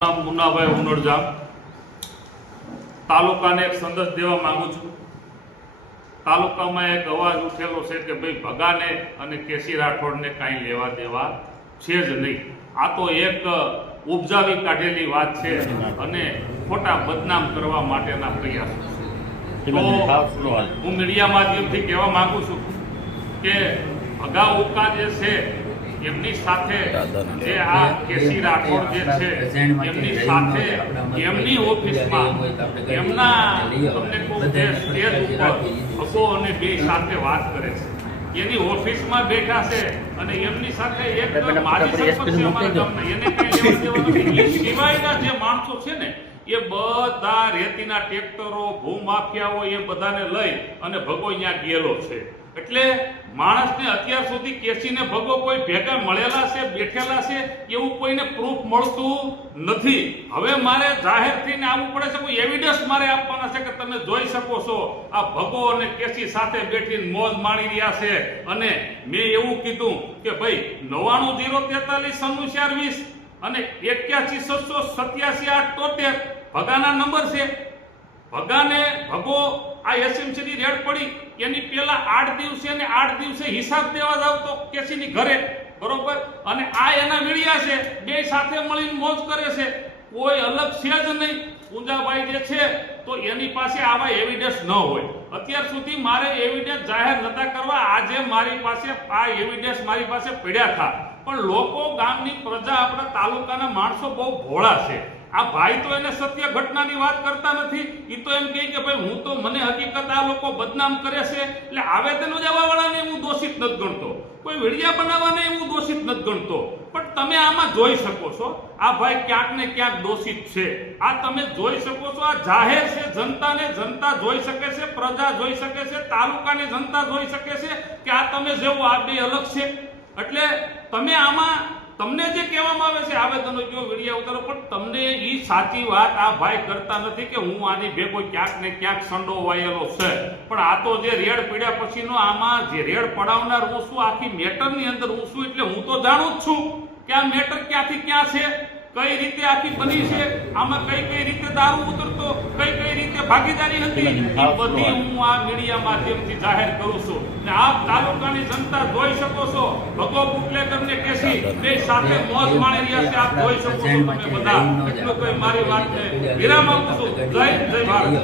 નામ મુન્નાભાઈ ઉનડજામ તાલુકાને એક સંદેશ દેવા માંગુ છું। તાલુકામાં એક અવાજ ઉઠેલો છે કે ભાઈ ભગાને અને કેસી રાઠોડને કાંઈ લેવા દેવા છે જ નહીં। આ તો એક ઉપજાવી કાઢેલી વાત છે અને ખોટા બદનામ કરવા માટેના પ્રયાસો છે। તો હું મીડિયા માધ્યમથી કહેવા માંગુ છું કે ભગા ઉકા જે છે એમની સાથે જે આ કેસી રાઠોડ જે છે એમની સાથે એમની ઓફિસમાં એમના તમને કહું જે સ્ટેજ ઉપર ભગો અને બે સાથે વાત કરે છે એની ઓફિસમાં બેઠા છે અને એમની સાથે એક માજી સરપંચ છે અમારા ગામના એને કઈ લેવા દેવા નથી। એ સિવાયના જે માણસો છે ને એ બધા રેતીના ટ્રેક્ટરો ભૂમાફિયાઓ એ બધાને લઈ અને ભગો અહીંયા ગયેલો છે। એટલે માણસને અત્યાર સુધી કેસીને ભગો કોઈ ભેગા મળેલા છે બેઠેલા છે એવું કોઈને પ્રૂફ મળતું નથી। હવે મારે જાહેર થઈને આવવું પડે છે, કોઈ એવિડન્સ મારે આપવાના છે કે તમે જોઈ શકો છો આ ભગો અને કેસી સાથે બેઠીને મોજ માણી રહ્યા છે। અને મેં એવું કીધું કે ભાઈ 99034920 અને 816087 ભગાના નંબર છે। ભગાને ભગો આ એસએમસીની રેડ પડી એની પહેલા 8 દિવસે અને 8 દિવસે હિસાબ દેવા જાવ તો કેસીની ઘરે બરોબર અને આ એના વીડિયા છે બે સાથે મળીને મોજ કરે છે, કોઈ અલગ છે જ નહીં। પૂંજાભાઈ જે છે તો એની પાસે આવા એવિડન્સ ન હોય। અત્યાર સુધી મારે એવિડન્સ જાહેર નતા કરવા, આજે મારી પાસે આ એવિડન્સ મારી પાસે પડ્યા હતા, પણ લોકો ગામની પ્રજા આપણા તાલુકાના માણસો બહુ ભોળા છે। આ ભાઈ તો એને સત્ય ઘટનાની વાત કરતા નથી, એ તો એમ કહે કે ભાઈ હું તો મને હકીકત આ લોકો બદનામ કરે છે એટલે આવેદનો દેવાવાળાને હું દોષિત નથી ગણતો, કોઈ વિડિયા બનાવવાને હું દોષિત નથી ગણતો, પણ તમે આમાં જોઈ શકો છો આ ભાઈ ક્યાંક ને ક્યાંક દોષિત છે। આ તમે જોઈ શકો છો, આ જાહેર છે, જનતાને જનતા જોઈ શકે છે, પ્રજા જોઈ શકે છે, તાલુકાની જનતા જોઈ શકે છે કે આ તમે જેવું આ બે અલગ છે। એટલે તમે આમાં તમને જે કહેવામાં આવે છે આવેદનો કયો વિડિયા ઉતારો, પણ તમને એ સાચી વાત આ ભાઈ કરતા નથી કે હું આની ભેગો ક્યાંક ને ક્યાંક સંડો વાયેલો છે। પણ આ તો જે રેડ પડ્યા પછીનો આમાં જે રેડ પડાવનાર હું છું, આખી મેટરની અંદર હું છું, એટલે હું તો જાણું જ છું કે આ મેટર ક્યાંથી ક્યાં છે, કઈ રીતે આખી બની છે, આમાં કઈ કઈ રીતે દારૂ ઉતરતો, કઈ કઈ રીતે ભાગીદારી હતી, એ બધી હું આ મીડિયા માધ્યમથી જાહેર કરું છું ને આપ તાલુકાની જનતા જોઈ શકો છો। ભગો બુટલેકર ને કેસી બે સાથે મોજ માણી રહ્યા છે, આપ જોઈ શકો છો તમે બધા। એટલું કોઈ મારી વાતને વિરામ આપું છું। જય ભારત।